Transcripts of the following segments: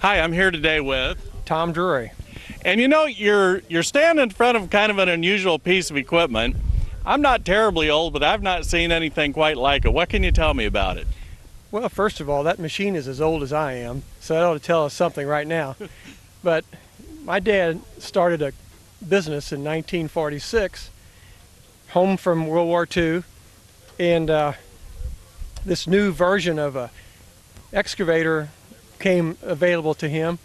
Hi, I'm here today with Tom Drury. And you know, you're standing in front of kind of an unusual piece of equipment. I'm not terribly old, but I've not seen anything quite like it. What can you tell me about it? Well, first of all, that machine is as old as I am, so that ought to tell us something right now. But my dad started a business in 1946, home from World War II, and this new version of a excavator came available to him,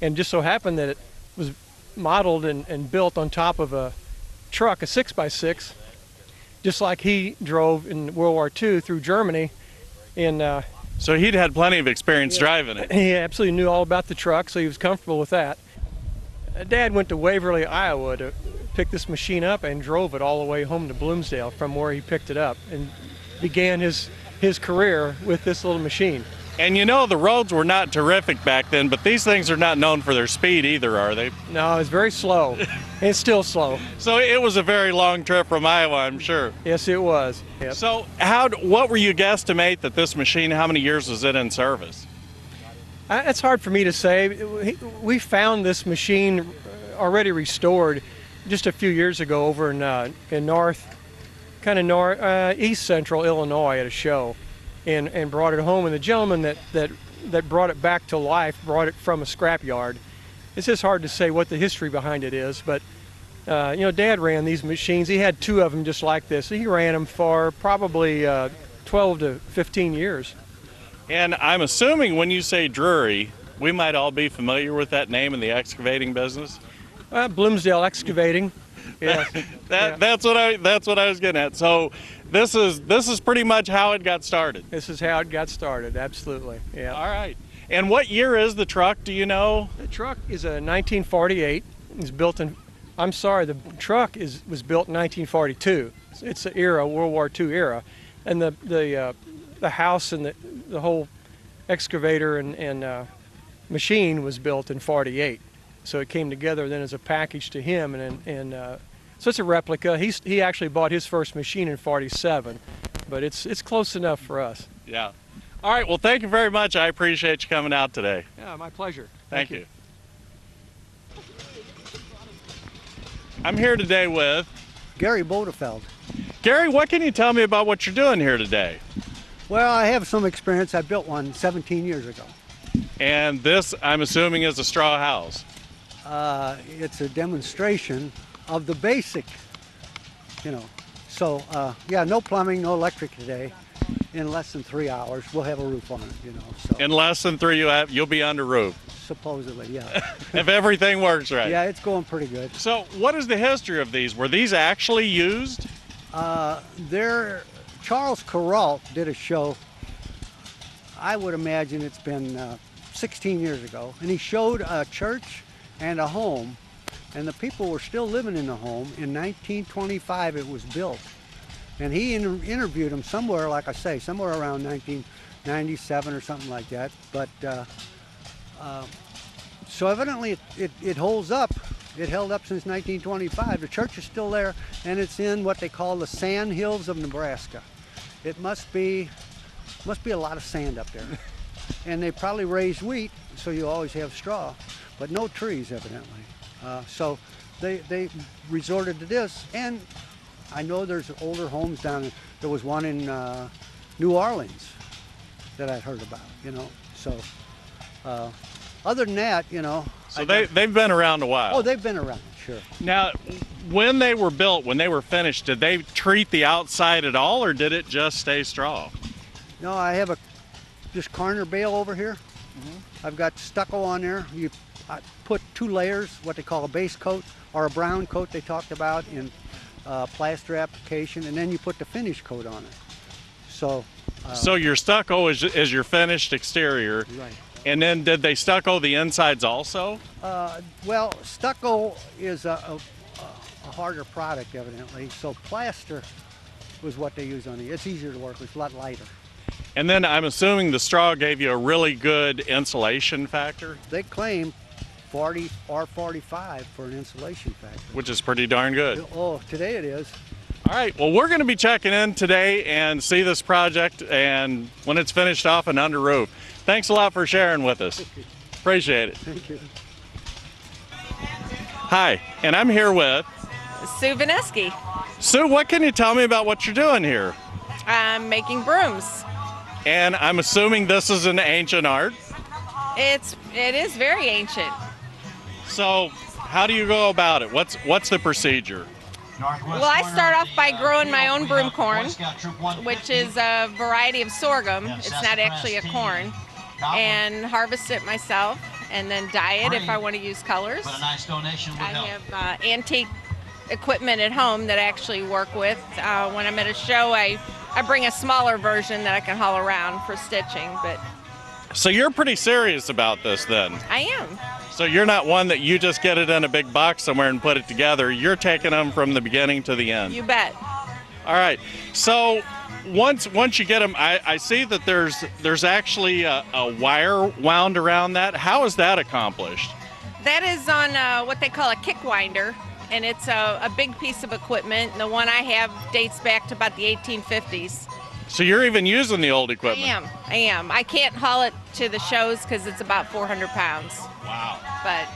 and just so happened that it was modeled and built on top of a truck, a 6x6, just like he drove in World War II through Germany. And so he'd had plenty of experience driving it. He absolutely knew all about the truck, so he was comfortable with that. Dad went to Waverly, Iowa to pick this machine up and drove it all the way home to Bloomsdale from where he picked it up, and began his career with this little machine. And you know, the roads were not terrific back then, but these things are not known for their speed either, are they? No, it's very slow. It's still slow. So it was a very long trip from Iowa, I'm sure. Yes, it was. Yep. So what were you guesstimate that this machine, how many years was it in service? It's hard for me to say. We found this machine already restored just a few years ago over in east central Illinois at a show. And brought it home, and the gentleman that brought it back to life brought it from a scrapyard. It's just hard to say what the history behind it is, but you know, Dad ran these machines. He had two of them just like this. He ran them for probably 12 to 15 years. And I'm assuming when you say Drury, we might all be familiar with that name in the excavating business. Bloomsdale Excavating. Yeah. That's what I was getting at. So this is pretty much how it got started. This is how it got started. Absolutely. Yeah. All right. And what year is the truck? Do you know? The truck is a 1948. It's built in. I'm sorry. The truck was built in 1942. It's the era, World War II era, and the house and the whole excavator and machine was built in 48. So it came together then as a package to him, and so it's a replica. He actually bought his first machine in 47, but it's close enough for us. Yeah. All right. Well, thank you very much. I appreciate you coming out today. Yeah, my pleasure. Thank you. I'm here today with Gary Bodefeld. Gary. What can you tell me about what you're doing here today? Well, I have some experience. I built one 17 years ago. And this, I'm assuming, is a straw house. It's a demonstration of the basic, So yeah, no plumbing, no electric today. In less than 3 hours, we'll have a roof on it. So In less than 3, you'll be under roof supposedly, yeah. if everything works right. Yeah, it's going pretty good. So, what is the history of these? Were these actually used? Charles Corralt did a show. I would imagine it's been 16 years ago, and he showed a church and a home, and the people were still living in the home. In 1925, it was built. And he interviewed him somewhere, like I say, somewhere around 1997 or something like that. But so evidently it holds up. It held up since 1925. The church is still there, and it's in what they call the sand hills of Nebraska. It must be a lot of sand up there. And they probably raise wheat, so you always have straw, but no trees evidently. So they resorted to this, and I know there's older homes down there. There was one in New Orleans that I'd heard about, So other than that, So they've been around a while. Oh, they've been around, sure. Now, when they were built, when they were finished, did they treat the outside at all, or did it just stay straw? No, I have this corner bale over here. I've got stucco on there. I put 2 layers, what they call a base coat or a brown coat they talked about in plaster application, and then you put the finish coat on it. So your stucco is your finished exterior. Right. And then did they stucco the insides also? Well, stucco is a harder product evidently, so plaster was what they use on it. It's easier to work with, it's a lot lighter. And then I'm assuming the straw gave you a really good insulation factor? They claim 40 or 45 for an insulation factor. Which is pretty darn good. Oh, today it is. All right, well, we're going to be checking in today and see this project and when it's finished off and under roof. Thanks a lot for sharing with us. Appreciate it. Thank you. Hi, and I'm here with Sue Vineski. Sue. What can you tell me about what you're doing here? I'm making brooms. And I'm assuming this is an ancient art? It is very ancient. So how do you go about it? What's the procedure? Well, I start off by growing my own broom corn, which is a variety of sorghum. It's not actually a corn. And harvest it myself and then dye it if I want to use colors. I have antique equipment at home that I actually work with. When I'm at a show, I bring a smaller version that I can haul around for stitching. So you're pretty serious about this then? I am. So you're not one that you just get it in a big box somewhere and put it together. You're taking them from the beginning to the end. You bet. All right. So once you get them, I see that there's actually a wire wound around that. How is that accomplished? That is on what they call a kick winder, and it's a big piece of equipment. The one I have dates back to about the 1850s. So you're even using the old equipment? I am. I can't haul it to the shows because it's about 400 pounds. Wow. But.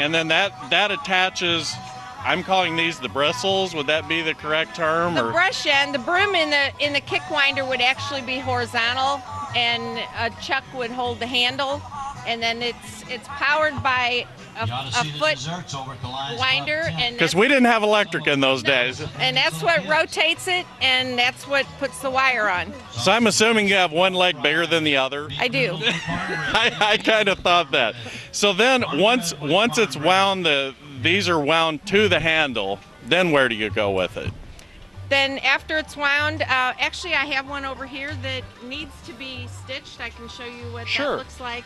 And then that attaches, I'm calling these the bristles. Would that be the correct term? The brush end, the broom in the kick winder would actually be horizontal, and a chuck would hold the handle, and then it's powered by a foot winder. Because we didn't have electric in those days. And that's what rotates it, and that's what puts the wire on. So I'm assuming you have one leg bigger than the other? I do. I kind of thought that. So then once it's wound, these are wound to the handle, then where do you go with it? Then after it's wound, actually I have one over here that needs to be stitched. I can show you what that looks like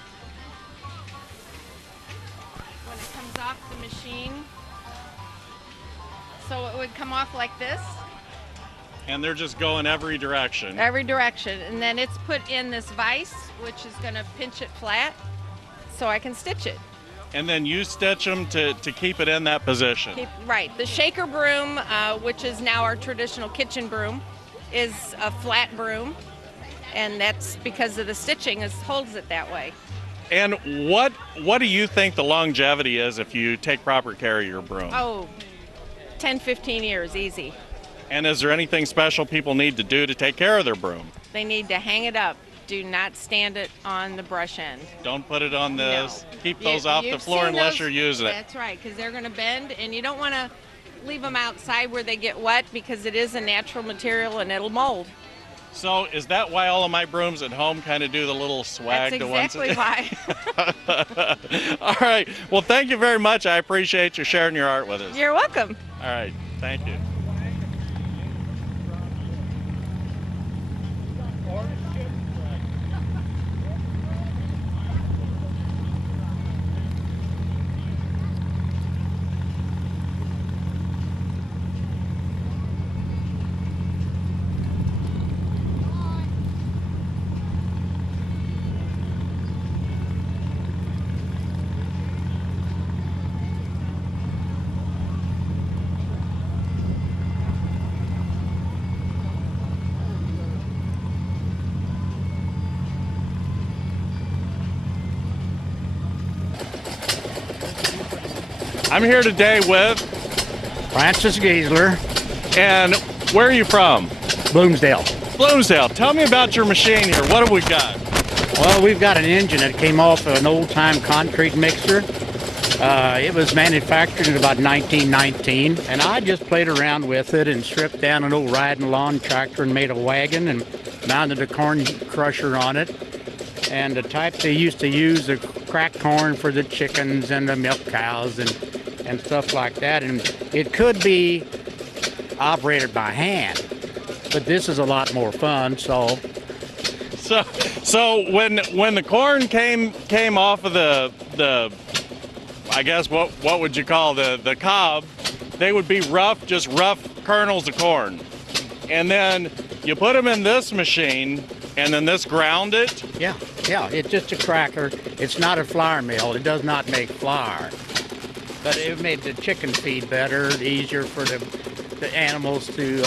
when it comes off the machine. So it would come off like this. And they're just going every direction. Every direction. And then it's put in this vise, which is going to pinch it flat so I can stitch it. And then you stitch them to keep it in that position. Right. The shaker broom, which is now our traditional kitchen broom, is a flat broom. And that's because of the stitching holds it that way. And what do you think the longevity is if you take proper care of your broom? Oh, 10, 15 years, easy. And is there anything special people need to do to take care of their broom? They need to hang it up. Do not stand it on the brush end. Don't put it on this. No. Keep those off the floor unless you're using it. That's right, because they're going to bend, and you don't want to leave them outside where they get wet because it is a natural material and it'll mold. So is that why all of my brooms at home kind of do the little swag? That's to once exactly why. All right. Well, thank you very much. I appreciate you sharing your art with us. You're welcome. All right. Thank you. I'm here today with Francis Giesler, and where are you from? Bloomsdale. Bloomsdale. Tell me about your machine here. What have we got? Well, we've got an engine that came off of an old-time concrete mixer. It was manufactured in about 1919, and I just played around with it and stripped down an old riding lawn tractor and made a wagon and mounted a corn crusher on it. And the type they used to use, the cracked corn for the chickens and the milk cows and stuff like that. And it could be operated by hand, but this is a lot more fun. So when the corn came off of the I guess what would you call the cob, they would be just rough kernels of corn, and then you put them in this machine, and then this ground it. Yeah, it's just a cracker. It's not a flour mill. It does not make flour, but it made the chicken feed better, easier for the animals to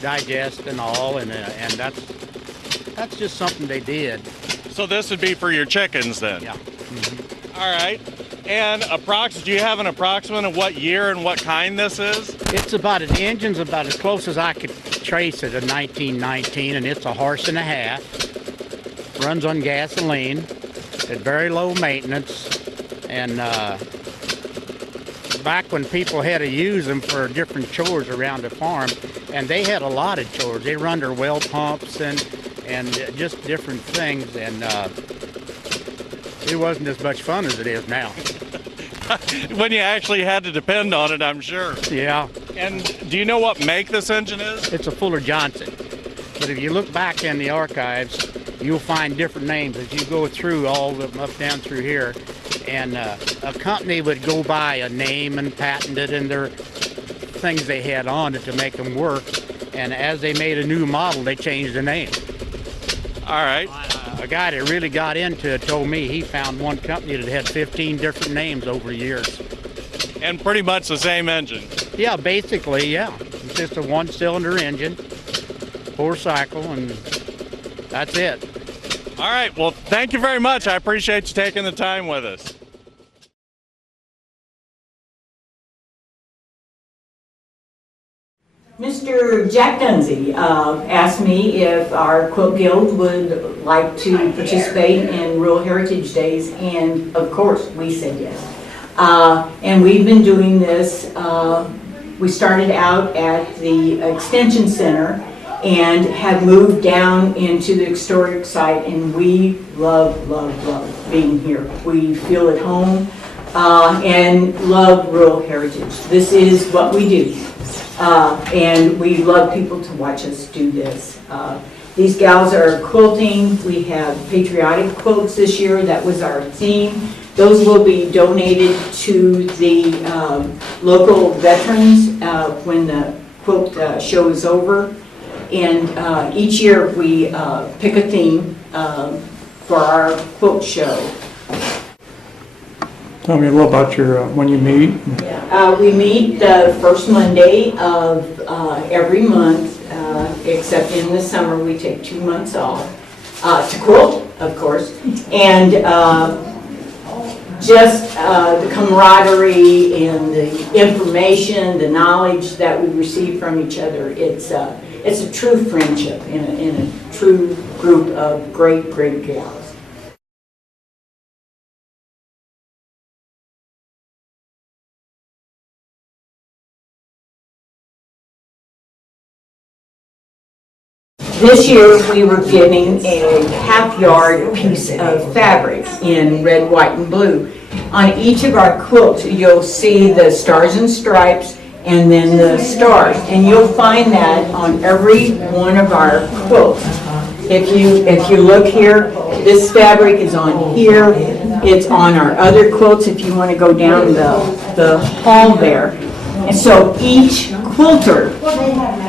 digest and all, and that's just something they did. So this would be for your chickens then? Yeah. Mm-hmm. All right. And do you have an approximate of what year and what kind this is? The engine's about as close as I could trace it, in 1919, and it's a horse and a half. Runs on gasoline, at very low maintenance, and back when people had to use them for different chores around the farm, and they had a lot of chores. They run their well pumps and just different things, and it wasn't as much fun as it is now. When you actually had to depend on it, I'm sure. Yeah. And do you know what make this engine is? It's a Fuller Johnson. But if you look back in the archives, you'll find different names as you go through all of them up down through here. And a company would go by a name and patent it and their things they had on it to make them work. And as they made a new model, they changed the name. All right. A guy that really got into it told me he found one company that had 15 different names over years. And pretty much the same engine. Yeah, basically, yeah. It's just a one-cylinder engine, 4-cycle, and that's it. All right. Well, thank you very much. I appreciate you taking the time with us. Mr. Jack Dunsey asked me if our quilt guild would like to participate in Rural Heritage Days, and of course we said yes. And we've been doing this. We started out at the Extension Center and have moved down into the historic site, and we love being here. We feel at home and love rural heritage. This is what we do. And we love people to watch us do this. These gals are quilting. We have patriotic quilts this year. That was our theme. Those will be donated to the local veterans when the quilt show is over. And each year we pick a theme for our quilt show. Tell me a little about your when you meet. We meet the first Monday of every month, except in the summer we take 2 months off to quilt, of course, and just the camaraderie and the information, the knowledge that we receive from each other. It's a true friendship in a true group of great gals. This year, we were getting a half-yard piece of fabric in red, white, and blue. On each of our quilts, you'll see the stars and stripes and then the stars. And you'll find that on every one of our quilts. If you look here, this fabric is on here. It's on our other quilts if you want to go down the hall there. And so each quilter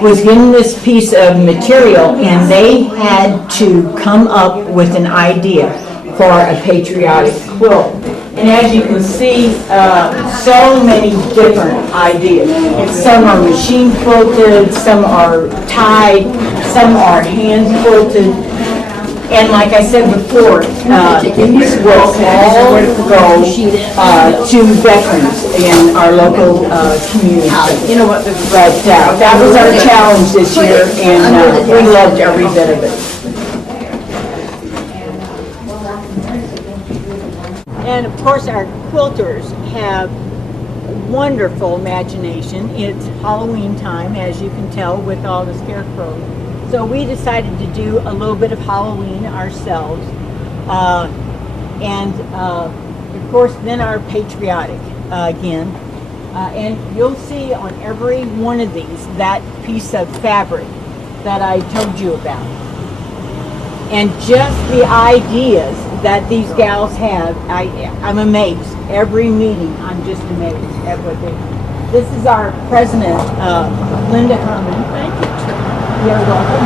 was given this piece of material and they had to come up with an idea for a patriotic quilt. And as you can see, so many different ideas. Some are machine quilted, some are tied, some are hand quilted. And like I said before, these will all go to veterans in our local community. But that was our challenge this year, and we loved every bit of it. And of course, our quilters have wonderful imagination. It's Halloween time, as you can tell, with all the scarecrows. So we decided to do a little bit of Halloween ourselves. And of course, then our patriotic again. And you'll see on every one of these that piece of fabric that I told you about. And just the ideas that these gals have, I'm amazed. Every meeting, I'm just amazed at what they do. This is our president, Linda Herman. Thank you. You're welcome.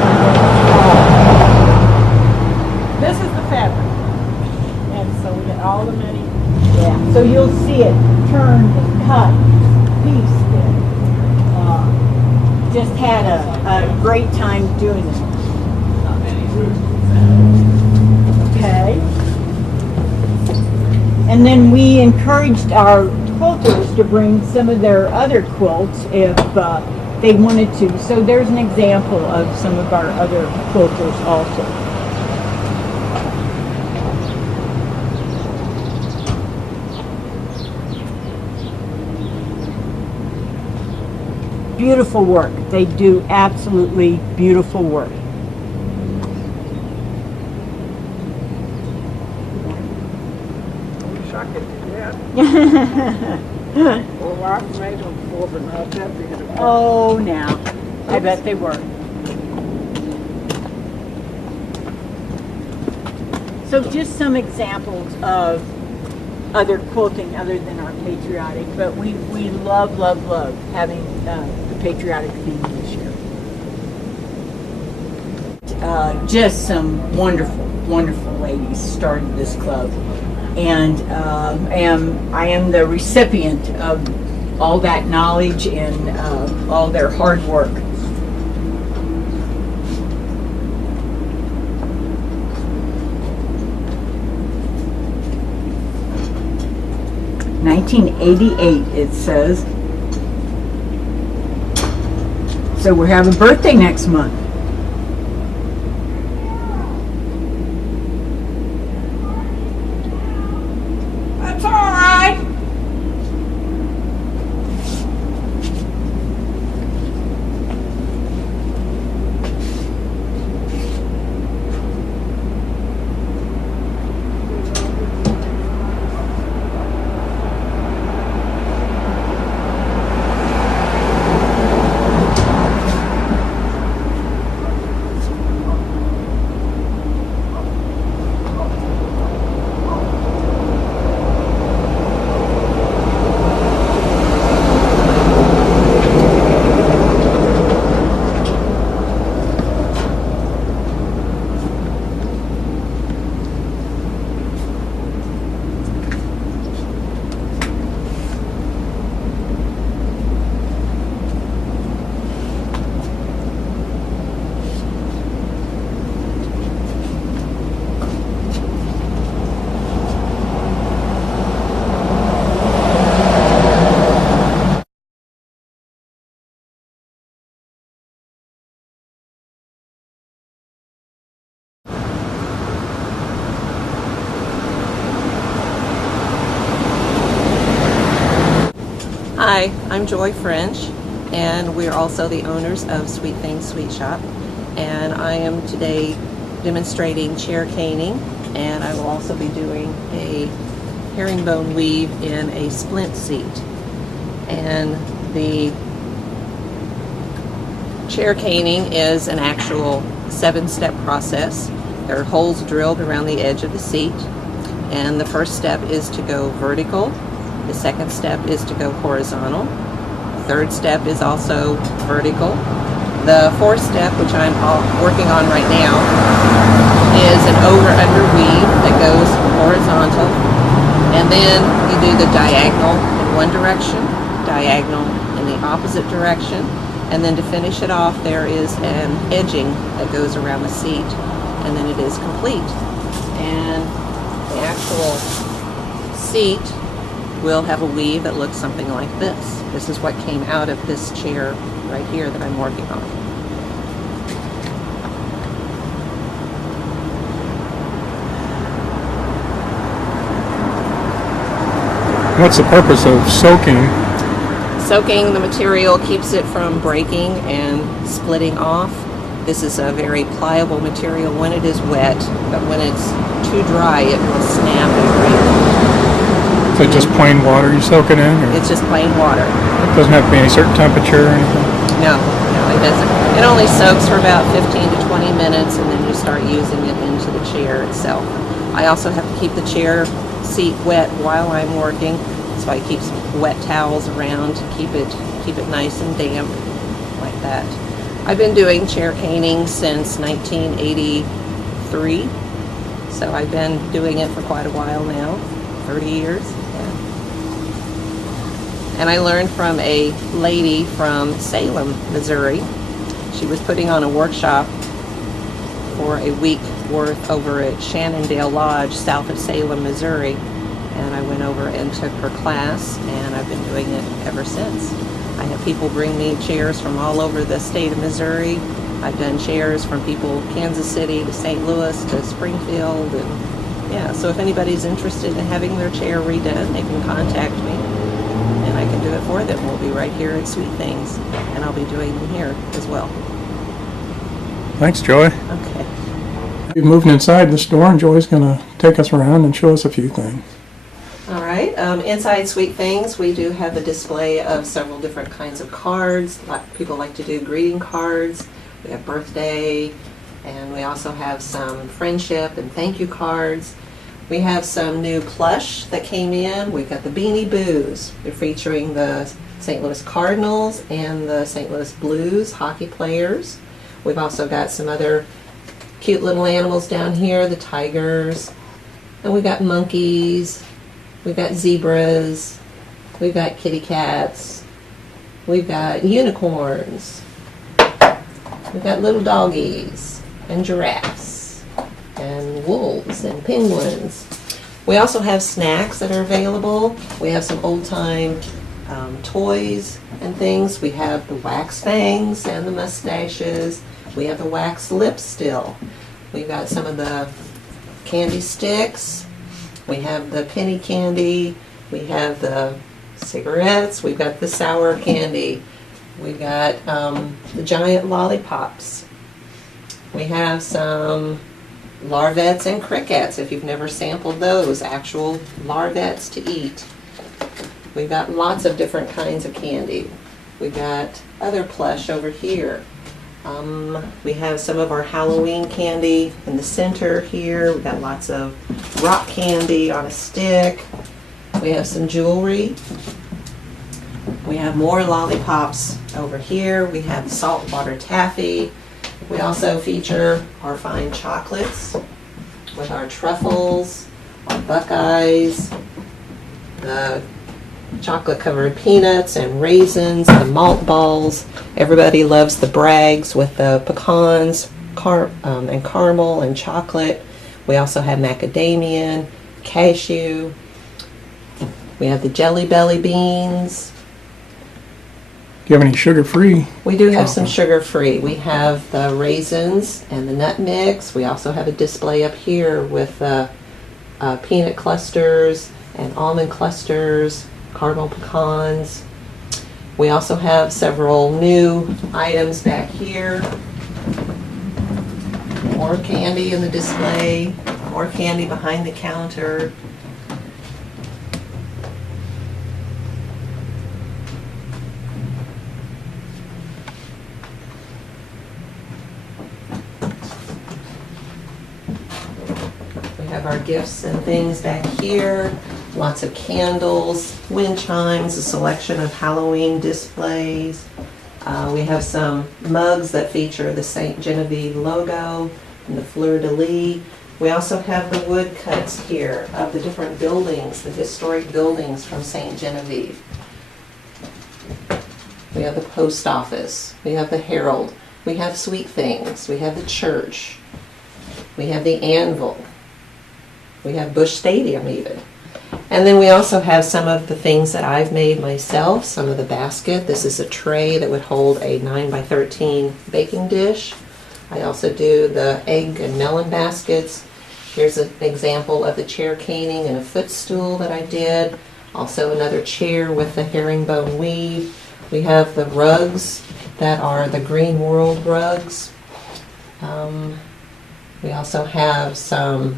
This is the fabric. And so we get all the many. Yeah. So you'll see it turned and cut, pieced. Just had a great time doing it. Okay. And then we encouraged our quilters to bring some of their other quilts if they wanted to. So there's an example of some of our other quilters also. Beautiful work. They do absolutely beautiful work. Oh, now. I bet they were. So just some examples of other quilting other than our patriotic, but we love having the patriotic theme this year. Just some wonderful ladies started this club. And I am the recipient of all that knowledge and all their hard work. (1988) it says. So we have a birthday next month. Hi, I'm Joy French, and we're also the owners of Sweet Things Sweet Shop. and I am today demonstrating chair caning, and I will also be doing a herringbone weave in a splint seat. And the chair caning is an actual 7-step process. There are holes drilled around the edge of the seat, and the first step is to go vertical. The second step is to go horizontal. The third step is also vertical. The fourth step, which I'm working on right now, is an over-under weave that goes horizontal, and then you do the diagonal in one direction, diagonal in the opposite direction, and then to finish it off there is an edging that goes around the seat, and then it is complete. And the actual seat will have a weave that looks something like this. This is what came out of this chair right here that I'm working on. What's the purpose of soaking? Soaking the material keeps it from breaking and splitting off. This is a very pliable material when it is wet, but when it's too dry it will snap and break. So just plain water you soak it in? Or It's just plain water. it doesn't have to be any certain temperature or anything? No, it doesn't. It only soaks for about 15 to 20 minutes, and then you start using it into the chair itself. I also have to keep the chair seat wet while I'm working, so I keep some wet towels around to keep it nice and damp like that. I've been doing chair caning since 1983, so I've been doing it for quite a while now, 30 years. Yeah. And I learned from a lady from Salem, Missouri. She was putting on a workshop for a week worth over at Shannondale Lodge, south of Salem, Missouri. And I went over and took her class, and I've been doing it ever since. I have people bring me chairs from all over the state of Missouri. I've done chairs from people Kansas City to St. Louis to Springfield, and yeah, so if anybody's interested in having their chair redone, they can contact me and I can do it for them. We'll be right here at Sweet Things, and I'll be doing them here as well. Thanks, Joy. Okay. We've moved inside this door, and Joy's going to take us around and show us a few things. All right, inside Sweet Things, we do have a display of several different kinds of cards. People like to do greeting cards. We have birthday, and we also have some friendship and thank you cards. We have some new plush that came in. We've got the Beanie Boos. They're featuring the St. Louis Cardinals and the St. Louis Blues hockey players. We've also got some other cute little animals down here, the tigers, and we've got monkeys. We've got zebras, we've got kitty cats, we've got unicorns, we've got little doggies and giraffes and wolves and penguins. We also have snacks that are available. We have some old-time toys and things. We have the wax fangs and the mustaches. We have the wax lips still. We've got some of the candy sticks. We have the penny candy, we have the cigarettes, we've got the sour candy, we've got the giant lollipops. We have some larvettes and crickets, if you've never sampled those, actual larvettes to eat. We've got lots of different kinds of candy. We've got other plush over here. We have some of our Halloween candy in the center here. We've got lots of rock candy on a stick. We have some jewelry. We have more lollipops over here. We have saltwater taffy. We also feature our fine chocolates with our truffles, our Buckeyes, the chocolate-covered peanuts and raisins, the malt balls. Everybody loves the Braggs with the pecans and caramel and chocolate. We also have macadamia, cashew. We have the Jelly Belly beans. Do you have any sugar-free? We do have some sugar-free. We have the raisins and the nut mix. We also have a display up here with peanut clusters and almond clusters, caramel pecans. We also have several new items back here. More candy in the display, more candy behind the counter. We have our gifts and things back here. Lots of candles, wind chimes, a selection of Halloween displays. We have some mugs that feature the St. Genevieve logo and the fleur-de-lis. We also have the wood cuts here of the different buildings, the historic buildings from St. Genevieve. We have the post office. We have the Herald. We have Sweet Things. We have the church. We have the Anvil. We have Busch Stadium even. And then we also have some of the things that I've made myself, some of the basket. This is a tray that would hold a 9x13 baking dish. I also do the egg and melon baskets. Here's an example of the chair caning and a footstool that I did. Also another chair with the herringbone weave. We have the rugs that are the Green World rugs. We also have some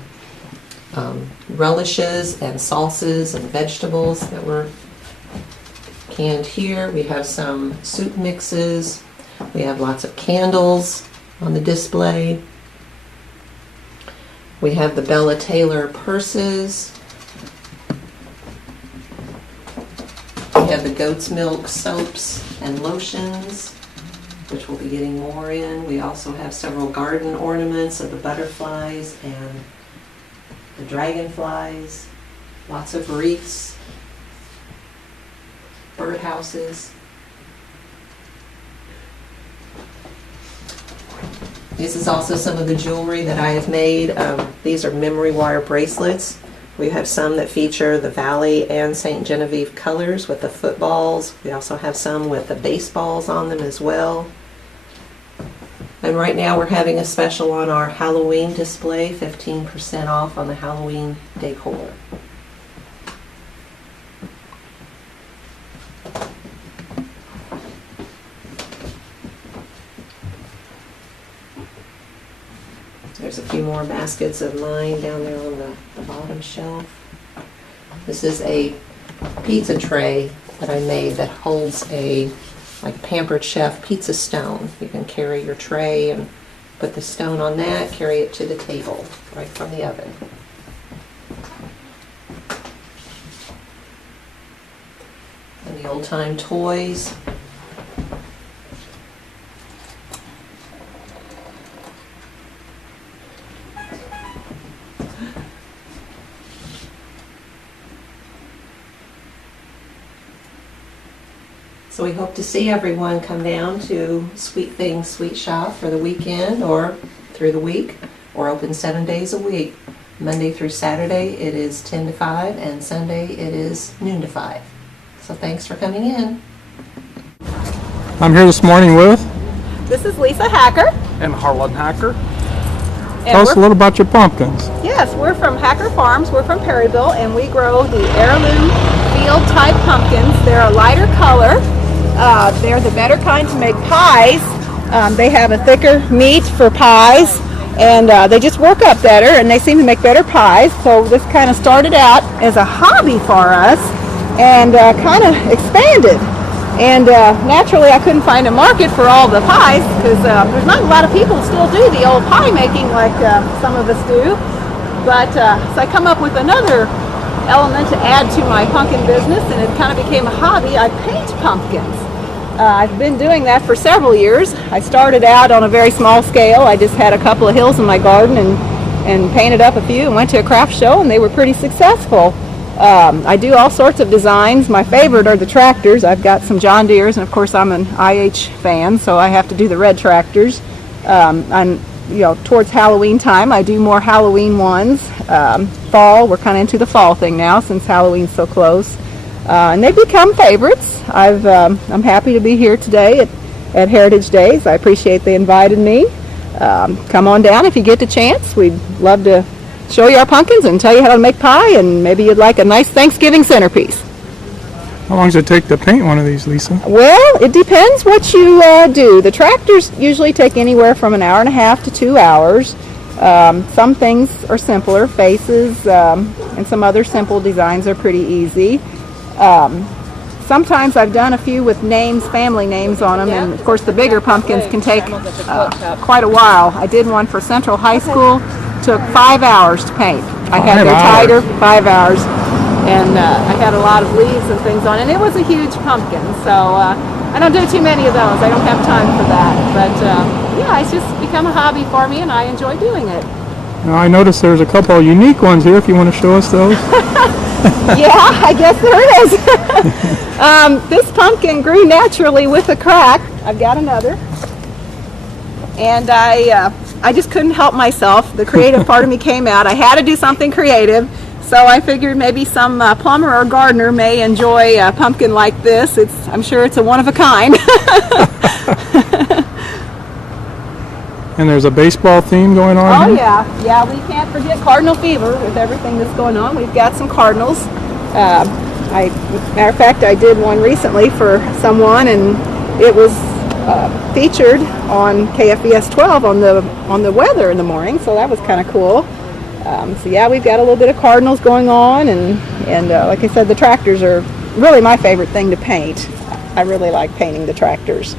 relishes and salsas and vegetables that were canned here. We have some soup mixes. We have lots of candles on the display. We have the Bella Taylor purses. We have the goat's milk soaps and lotions, which we'll be getting more in. We also have several garden ornaments of the butterflies and the dragonflies, lots of wreaths, birdhouses. This is also some of the jewelry that I have made. These are memory wire bracelets. We have some that feature the Valley and St. Genevieve colors with the footballs. We also have some with the baseballs on them as well. And right now we're having a special on our Halloween display, 15% off on the Halloween decor. There's a few more baskets of mine down there on the bottom shelf. This is a pizza tray that I made that holds a like Pampered Chef pizza stone. You can carry your tray and put the stone on that, carry it to the table right from the oven. And the old-time toys. So we hope to see everyone come down to Sweet Things Sweet Shop for the weekend or through the week. We're open 7 days a week. Monday through Saturday it is 10 to 5 and Sunday it is noon to 5. So thanks for coming in. I'm here this morning with This is Lisa Hacker. and Harlan Hacker. And Tell us a little about your pumpkins. Yes, we're from Hacker Farms. We're from Perryville, and we grow the heirloom field type pumpkins. They're a lighter color. They're the better kind to make pies. They have a thicker meat for pies, and they just work up better, and they seem to make better pies. So this kind of started out as a hobby for us and kind of expanded. And naturally, I couldn't find a market for all the pies because there's not a lot of people who still do the old pie making like some of us do. But so I come up with another element to add to my pumpkin business, and it kind of became a hobby. I paint pumpkins. I've been doing that for several years. I started out on a very small scale. I just had a couple of hills in my garden and painted up a few and went to a craft show, and they were pretty successful. I do all sorts of designs. My favorite are the tractors. I've got some John Deeres, and of course I'm an IH fan, so I have to do the red tractors. Towards Halloween time, I do more Halloween ones. Fall, we're kind of into the fall thing now since Halloween's so close. And they become favorites. I'm happy to be here today at Heritage Days. I appreciate they invited me. Come on down if you get the chance. We'd love to show you our pumpkins and tell you how to make pie, and maybe you'd like a nice Thanksgiving centerpiece. How long does it take to paint one of these, Lisa? Well, it depends what you do. The tractors usually take anywhere from an hour and a half to 2 hours, Some things are simpler, faces, and some other simple designs are pretty easy. Sometimes I've done a few with names, family names on them, and of course the bigger pumpkins can take quite a while. I did one for Central High School, took 5 hours to paint. I had their tiger 5 hours, and I had a lot of leaves and things on it, and it was a huge pumpkin, so I don't do too many of those. I don't have time for that, but yeah, it's just become a hobby for me, and I enjoy doing it. Now, I noticed there's a couple of unique ones here, if you want to show us those. Yeah, I guess there is. This pumpkin grew naturally with a crack. I've got another. And I just couldn't help myself. The creative part of me came out. I had to do something creative. So I figured maybe some plumber or gardener may enjoy a pumpkin like this. I'm sure it's a one of a kind. And there's a baseball theme going on Oh here? yeah, we can't forget Cardinal fever with everything that's going on. We've got some Cardinals. Matter of fact, I did one recently for someone, and it was featured on KFVS 12 on the weather in the morning, so that was kind of cool. So yeah, we've got a little bit of Cardinals going on, and like I said, the tractors are really my favorite thing to paint. I really like painting the tractors.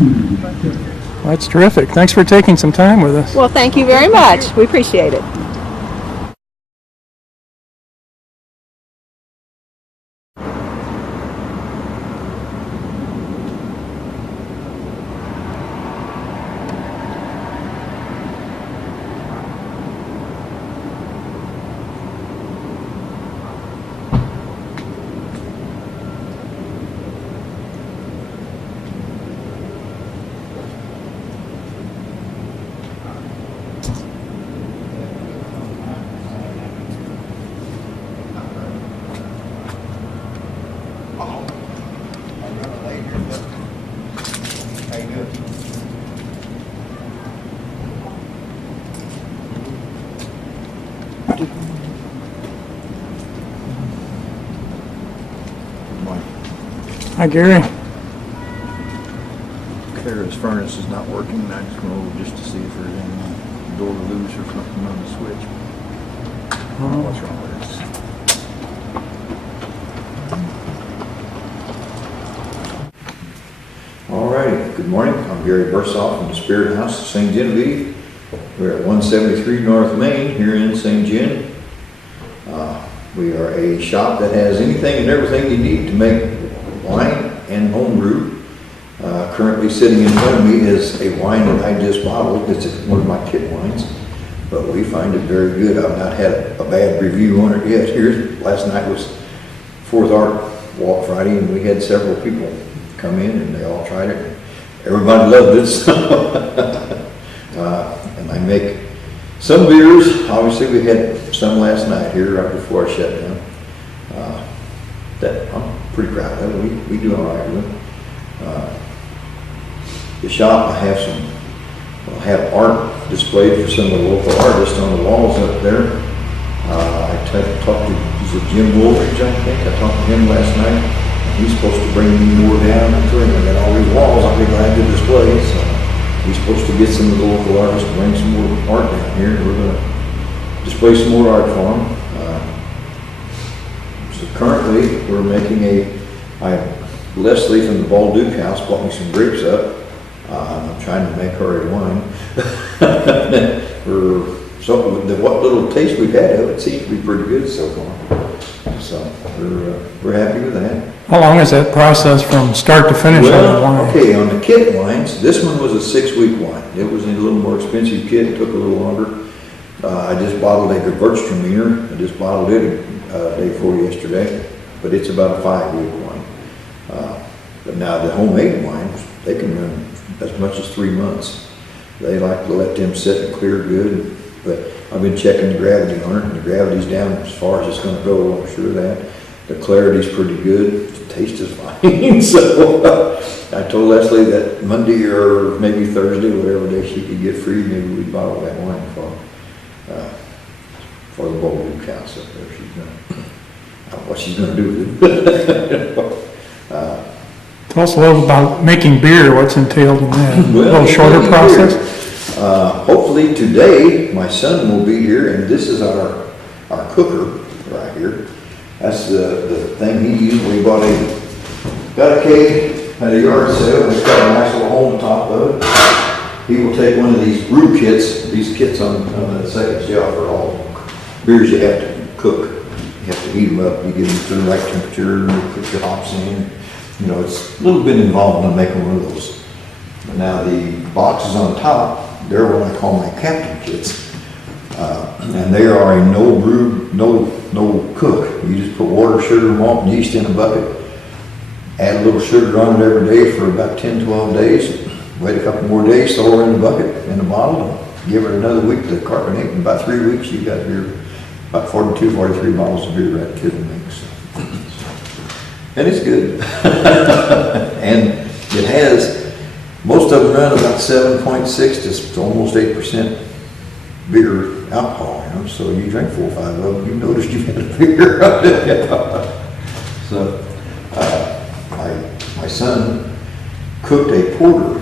Well, that's terrific. Thanks for taking some time with us. Well, thank you very much. We appreciate it. Hi, Gary. Kara's furnace is not working, and I just went over just to see if there's any door loose or something on the switch. I don't know what's wrong with this. All right, good morning. I'm Gary Bursoff from the Spirit House of St. Genevieve. We're at 173 North Main here in St. Gen. We are a shop that has anything and everything you need to make wine and homebrew. Currently sitting in front of me is a wine that I just bottled. It's one of my kit wines, but we find it very good. I've not had a bad review on it yet. Last night was Fourth Art Walk Friday, and we had several people come in and they all tried it. Everybody loved it. And I make some beers. Obviously, we had some last night here right before I shut down. That I'm pretty proud of it. We do all right with it. The shop, I'll have art displayed for some of the local artists on the walls up there. I talked to Jim Woolridge, I think. I talked to him last night. He's supposed to bring me more down to him. I got all these walls I'll be glad to display. So he's supposed to get some of the local artists to bring some more art down here. We're going to display some more art for them. So currently we're making Leslie from the Ball Duke House bought me some grapes up. I'm trying to make her a wine. What little taste we've had of it seems to be pretty good so far. So we're happy with that. How long is that process from start to finish on the wine? Okay, on the kit wines, this one was a 6-week wine. It was in a little more expensive kit. It took a little longer. I just bottled a Gewürztraminer. I just bottled it day before yesterday, but it's about a 5-week wine. But now the homemade wines, they can run as much as 3 months. They like to let them sit and clear good. But I've been checking the gravity on it, and the gravity's down as far as it's going to go. I'm sure of that. The clarity's pretty good. The taste is fine. So I told Leslie that Monday or maybe Thursday, whatever day she could get free, maybe we'd bottle that wine for the Ball Duke House up there. I don't know what she's going to do with it. Tell us a little about making beer, what's entailed in that. Well, A little shorter making process? beer. Hopefully today, my son will be here, and this is our cooker right here. That's the thing he used when he got a keg at a yard sale, and it's got a nice little hole on top of it. He will take one of these brew kits, these kits on the second shelf are all beers you have to cook. You have to heat them up, you get them to the right temperature, you put your hops in. You know, it's a little bit involved in making one of those. But now the boxes on top, they're what I call my captain kits. And they are a no brew, no cook. You just put water, sugar, malt, and yeast in a bucket. Add a little sugar on it every day for about 10, 12 days. Wait a couple more days, throw it in the bucket, in a bottle, and give it another week to carbonate. In about 3 weeks, you got beer, about 42, 43 bottles of beer that kid makes. And it's good. And it has, most of them run about 7.6 to almost 8% beer alcohol, you know, so you drink 4 or 5 of them, you noticed you had a beer. So, my son cooked a porter,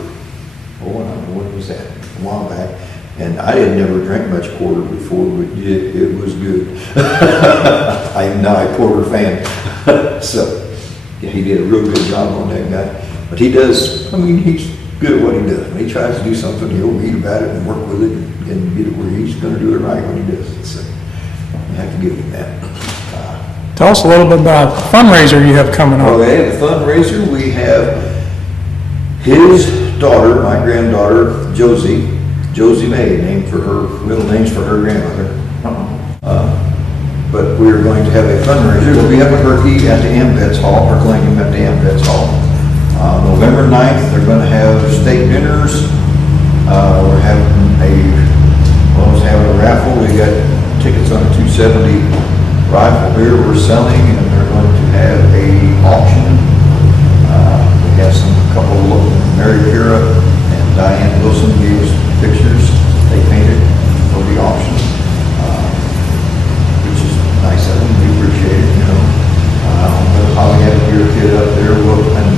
I don't know, when was that, a while back, and I had never drank much porter before, but it was good. I'm not a porter fan. So, yeah, he did a real good job on that guy. But he does, I mean, he's good at what he does. When he tries to do something, he'll read about it and work with it and get it where he's going to do it right when he does it. So you have to give him that. Tell us a little bit about the fundraiser you have coming up. Okay, the fundraiser, we have his daughter, my granddaughter, Josie May, named for her, middle names for her grandmother. But we're going to have a fundraiser. It'll be up at Herky at the Ambets Hall, Herculaneum at the Ambets Hall. November 9th, they're going to have steak dinners. We're having a raffle. We got tickets on a 270 rifle beer we're selling, and they're going to have a auction. We have a couple of Mary Pira and Diane Wilson gave us pictures they painted for the auction, which is nice of them. We appreciate it, you know. We'll probably have a beer kid up there. And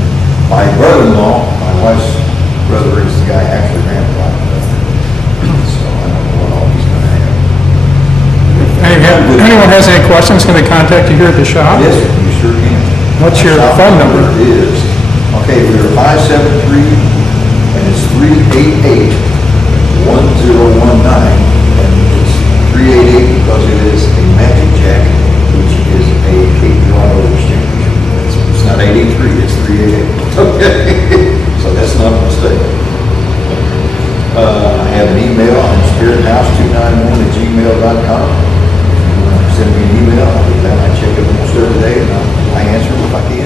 my brother-in-law, my wife's brother, is the guy who actually ran the rifle. So I don't know what all he's going to have. If anyone has any questions, can they contact you here at the shop? Yes, you sure can. What's your phone number? Is, okay, we are 573, and it's 388-1019, and it's 388 because it is a Magic Jack, which is a Cape Auto exchange. It's not 83, it's 388. Okay, so that's not a mistake. I have an email on spirithouse291@gmail.com. Send me an email, I check it almost every day, and I answer if I can.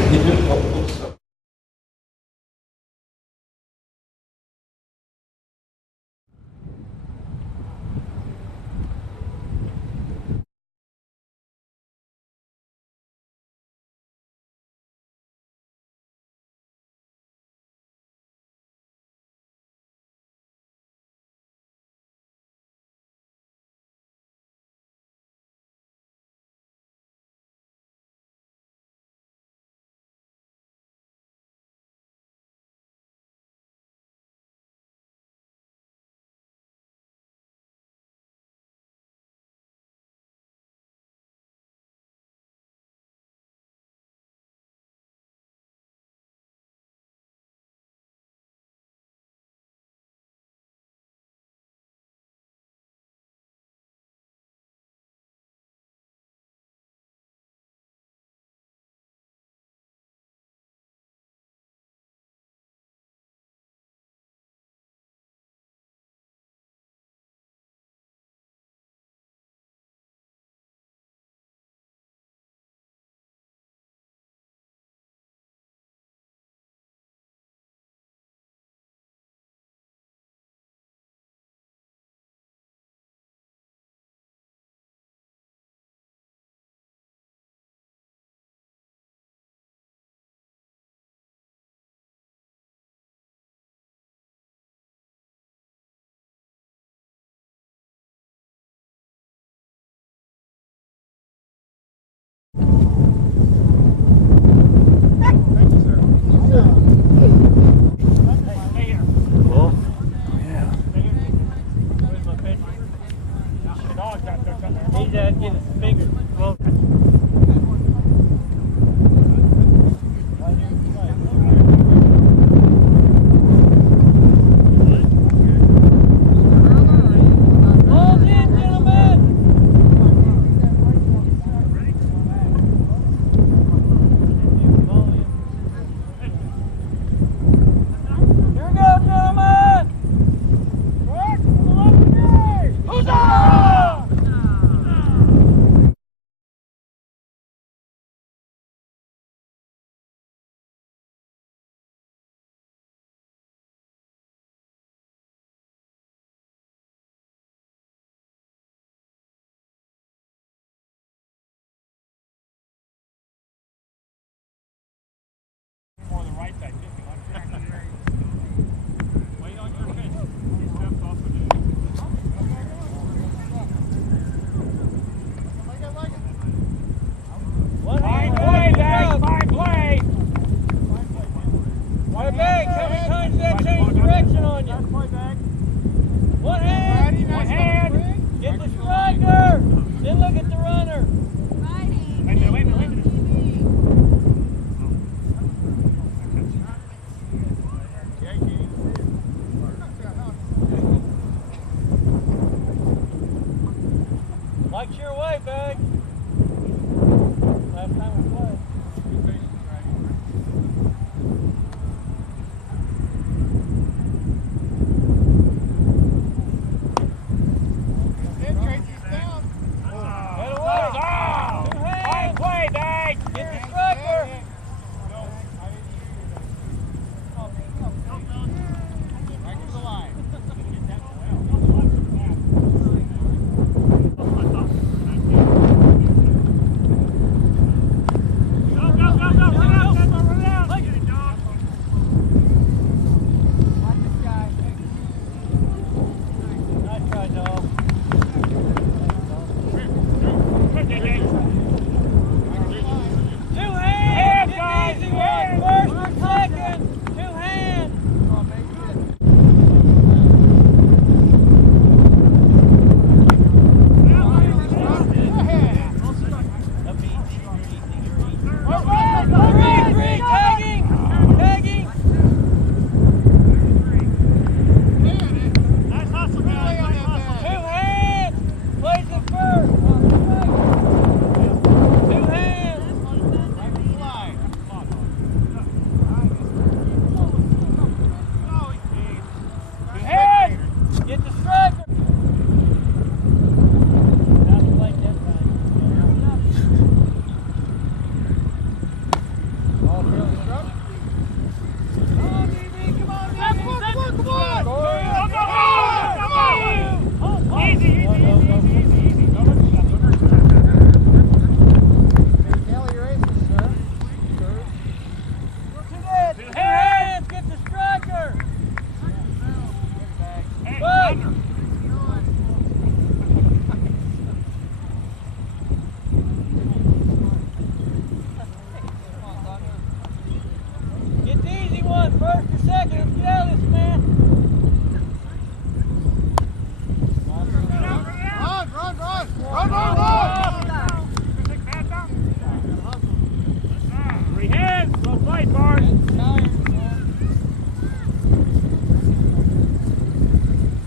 White bars.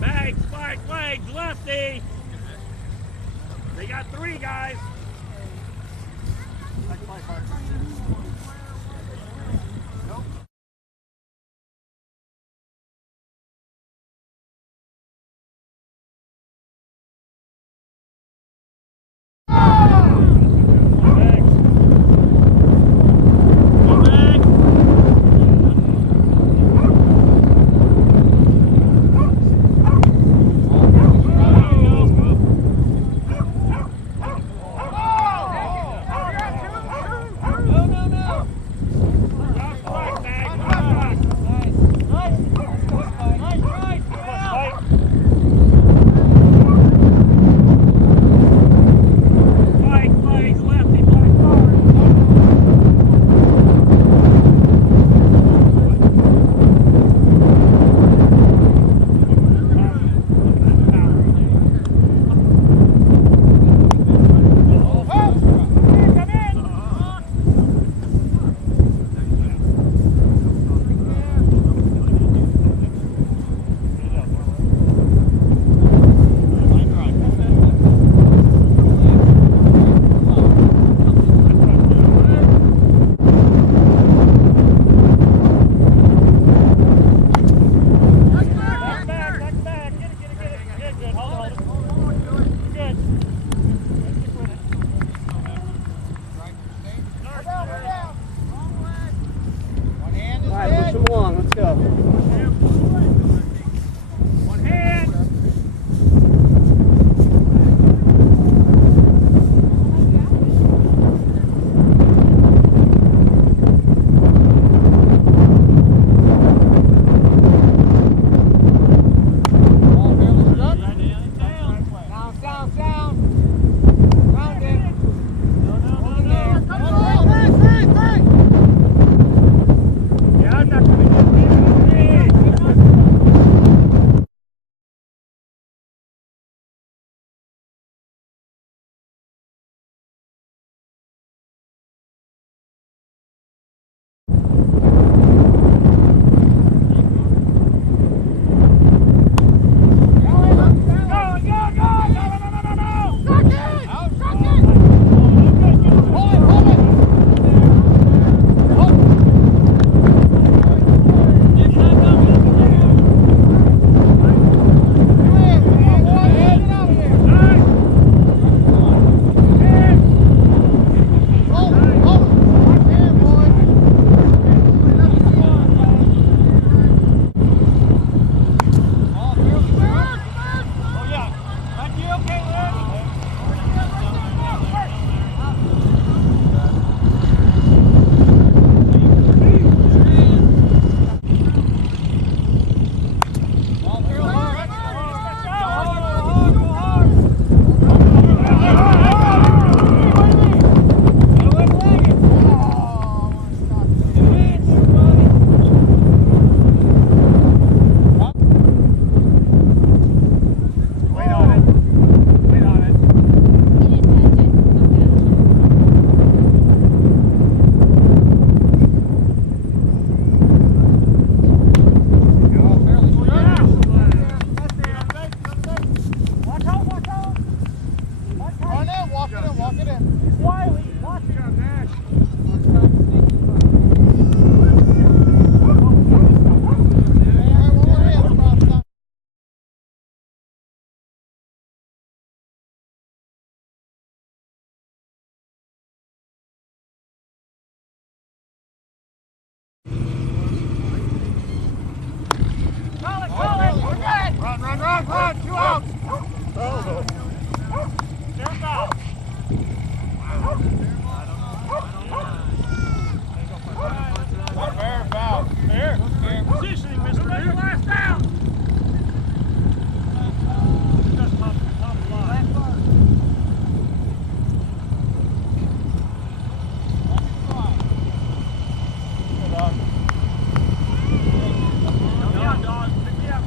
Bags, spike, legs, lefty. They got 3 guys. Run, 2 outs. Stand out. Fair foul. Fair. Positioning, Mr. Dude. Last down. Just top line. Good dog. Come on, dog. Pick me up.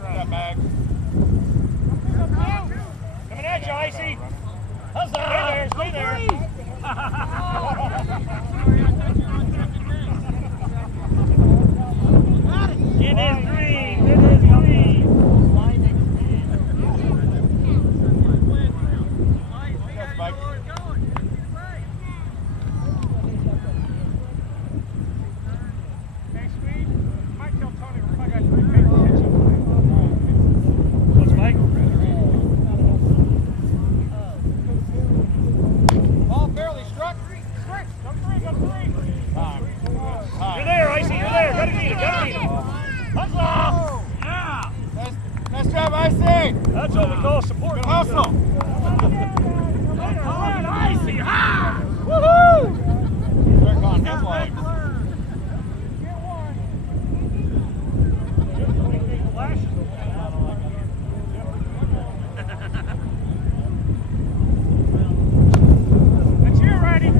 That bag. Coming at you, Icy. Huzzah! Stay there. It is green. It is green. Yes, Mike. Hey, Sweet. Mike, tell Tony if I got three paper catching. What's Mike? Ball fairly struck. Got three. Time. You're there, Icy. You're there. Gotta get it. Huzzah! Yeah. Nice job, Icy. That's what we call support. Good hustle. All right, Icy. Ha! Woohoo! They're gone his legs. Get one. That's you, righty.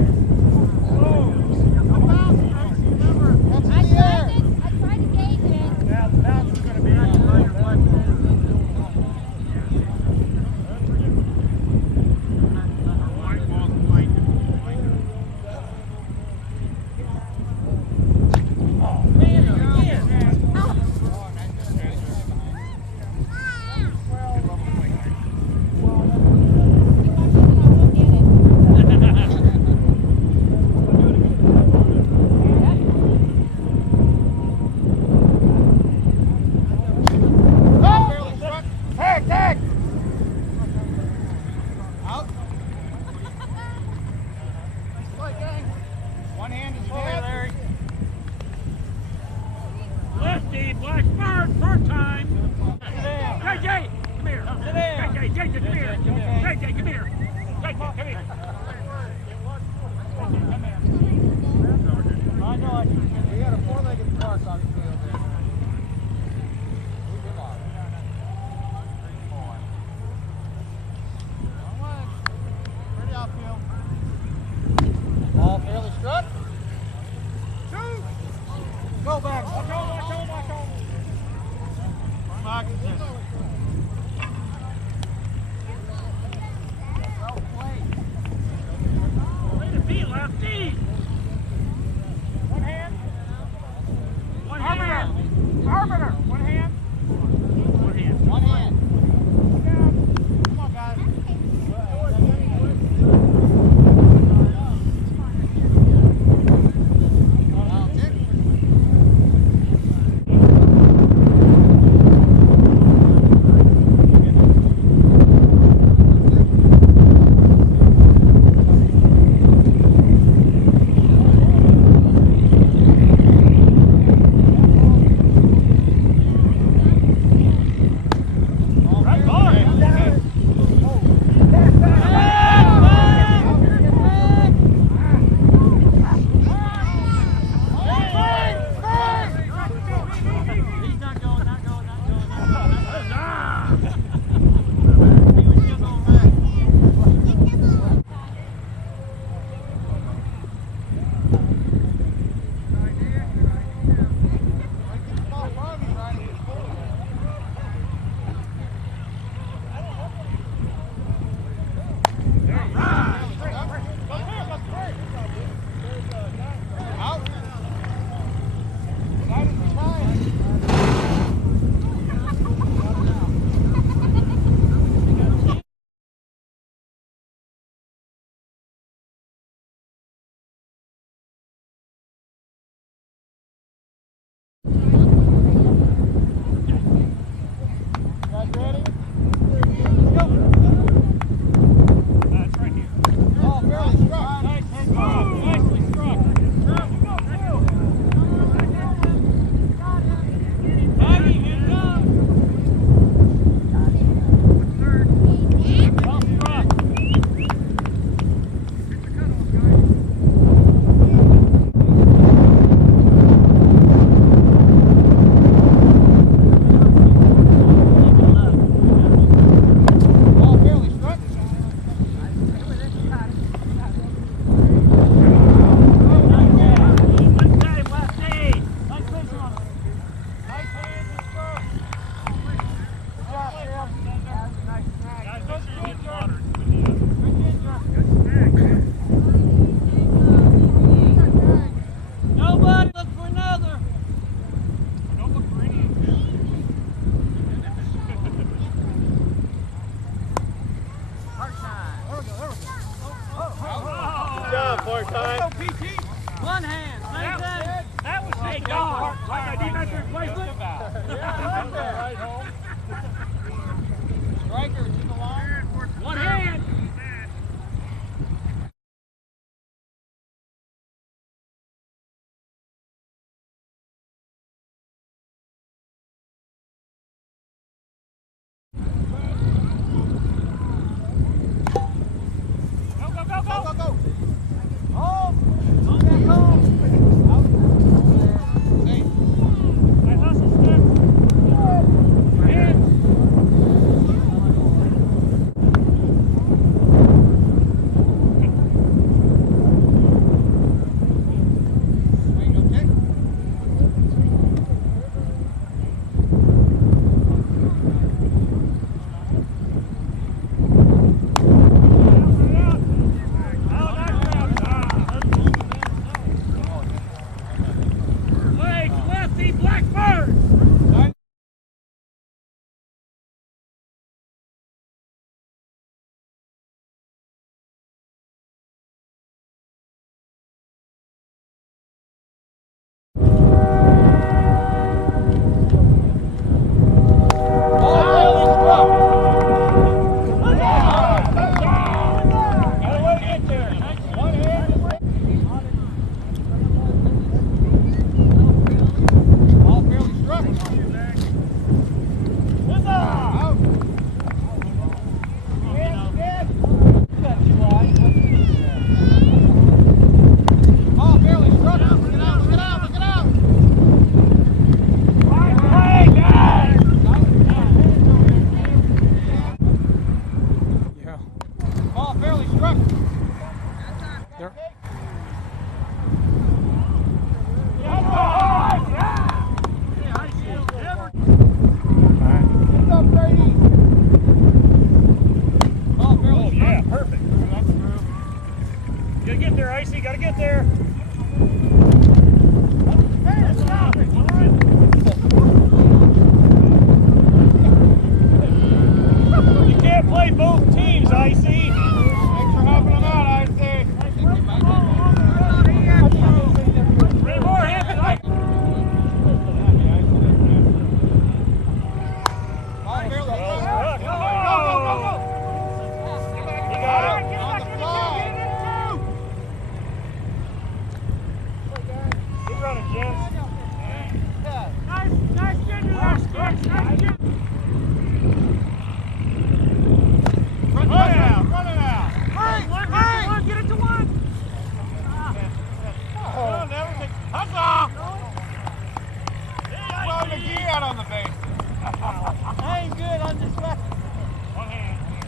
Ball fairly struck. Shoot! Go back. Watch on. Mark is this. Way to be, lefty! One hand. Arbiter. One hand. Come on, guys.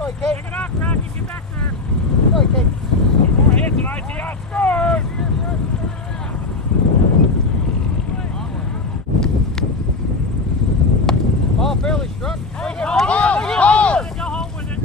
Take it out, Cracky. Get back there. More hits and IC outscored. Ball fairly struck. Hey, go home with it.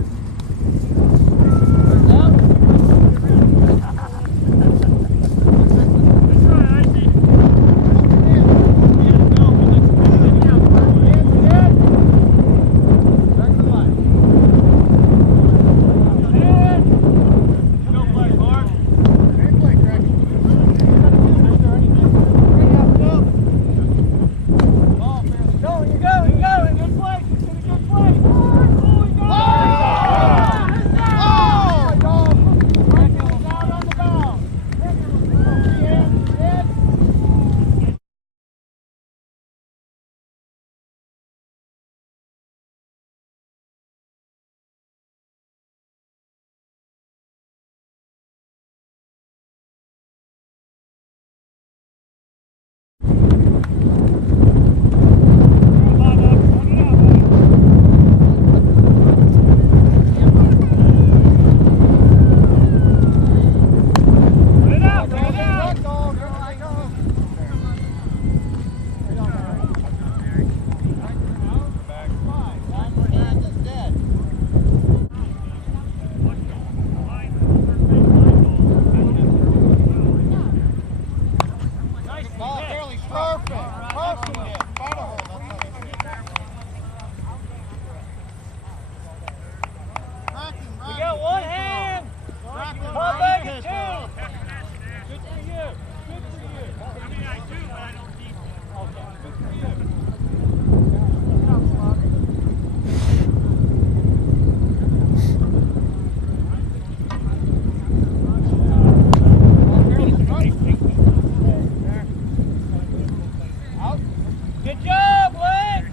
Good job, Blake!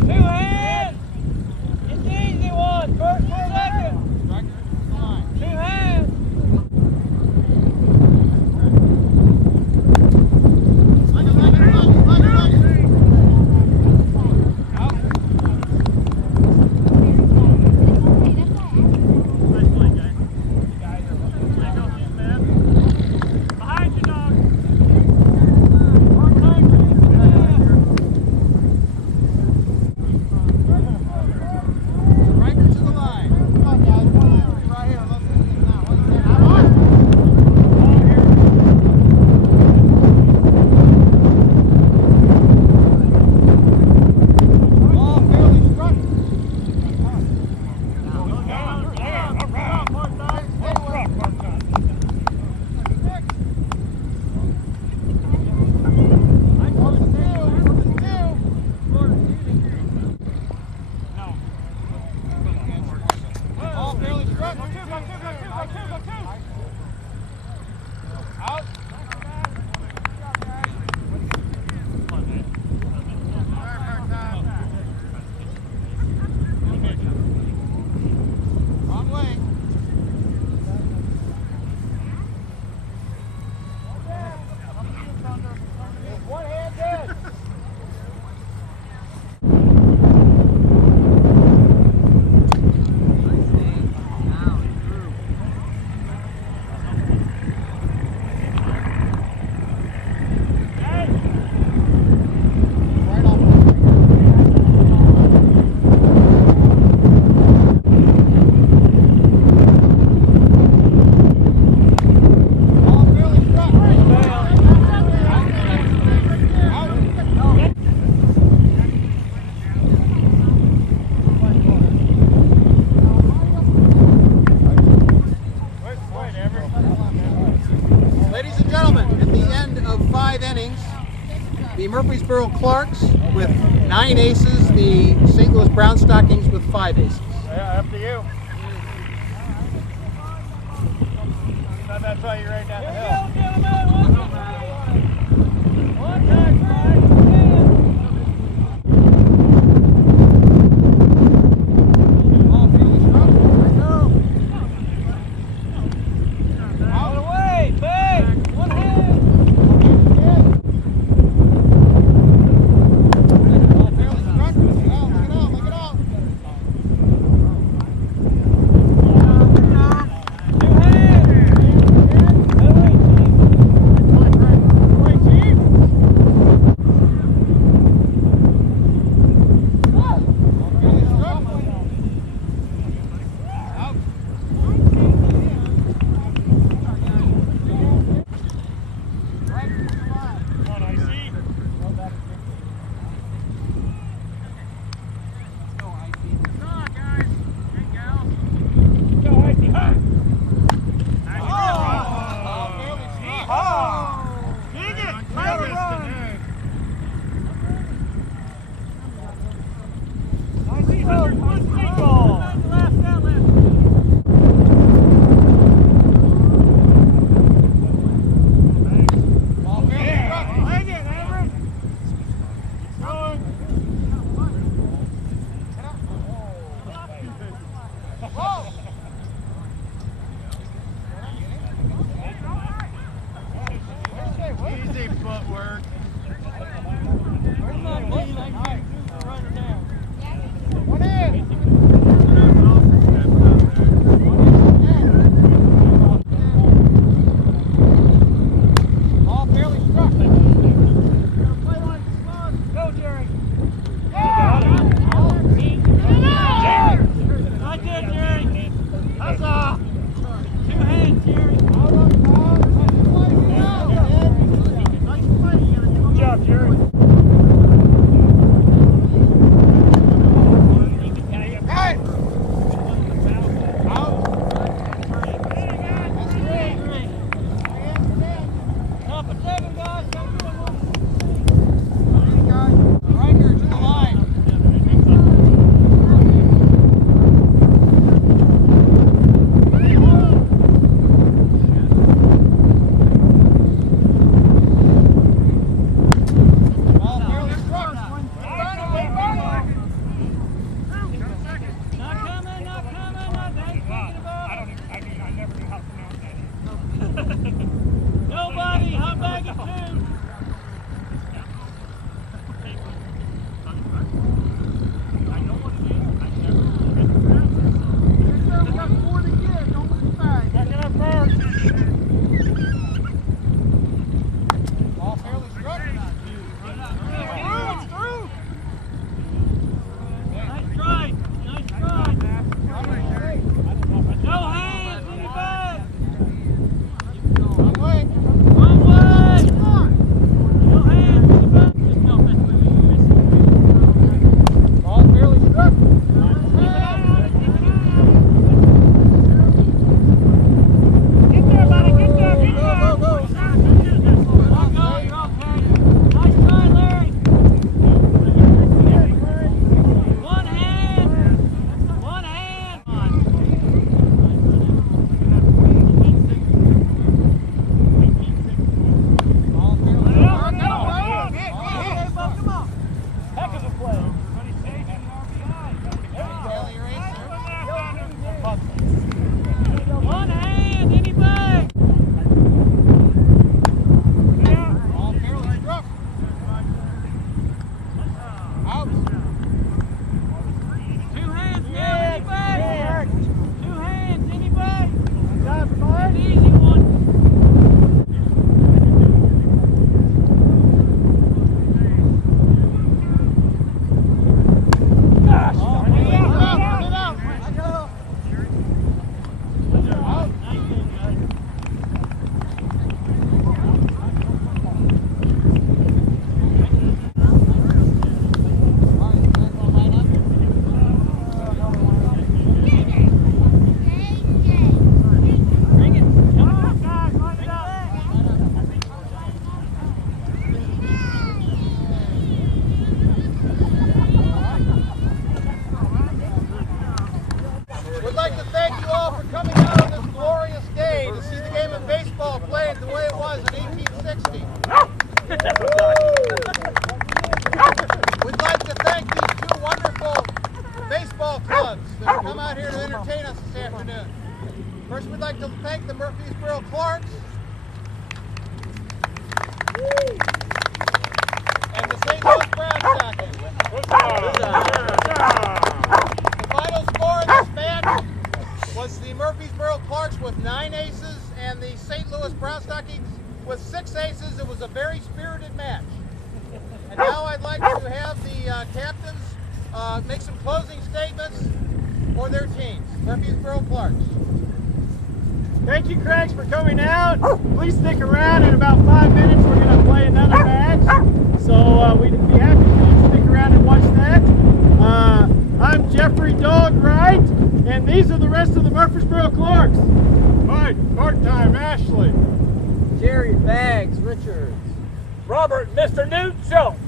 2 hands! It's the easy one, first and second. 2 hands. The Murfreesboro Clarks with 9 aces, the St. Louis Brown Stockings with 5 aces. Yeah, up to you. That's why you're right down the hill. Here we go, gentlemen. One time, out of the way, big, one hand. Look it out. Out. 2 hands now, anybody? 2 hands, anybody? That's an easy one. We'd like to thank you all for coming out on this glorious day to see the game of baseball played the way it was in 1860. We'd like to thank these 2 wonderful baseball clubs that have come out here to entertain us this afternoon. First, we'd like to thank the Murfreesboro Clarks and the St. Louis Brown Stockings. The final score of this match was the Murfreesboro Clarks with 9 aces and the St. Louis Brown Stockings with 6 aces. It was a very spirited match. And now I'd like to have the captains make some closing statements for their teams. Murfreesboro Clarks. Thank you, Craigs, for coming out. Please stick around. In about 5 minutes, we're going to play another match. So we'd be happy for you to stick around and watch that. I'm Jeffrey Dog Wright, and these are the rest of the Murfreesboro Clarks. Mike, part-time Ashley. Jerry Baggs Richards. Robert Mr. Newt Schultz.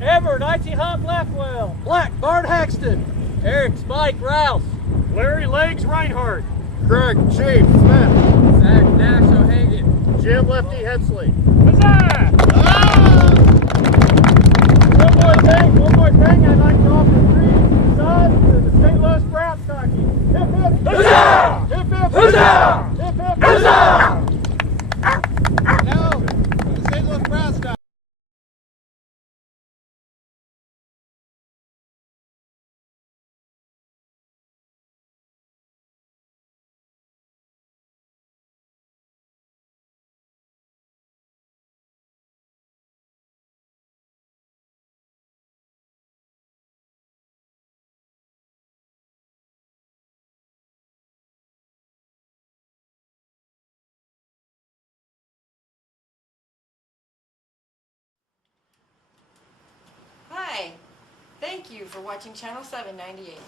Everett I.T. Hop Blackwell. Black Bart Haxton. Eric Spike Rouse. Larry Legs Reinhardt. Craig Chief Smith. Zach Nash O'Hagan. Jim Lefty Hensley. Huzzah! One more thing, I'd like to offer 3 subs to the St. Louis Brown Stockings. Hip hip! Huzzah! Hip hip! Huzzah! Hip hip! Huzzah! Now, for the St. Louis Brown Stockings. Hi, thank you for watching Channel 798.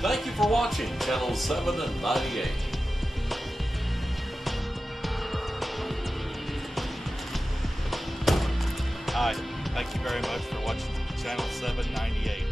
Thank you for watching Channel 7 and 98. Hi, thank you very much for watching Channel 798.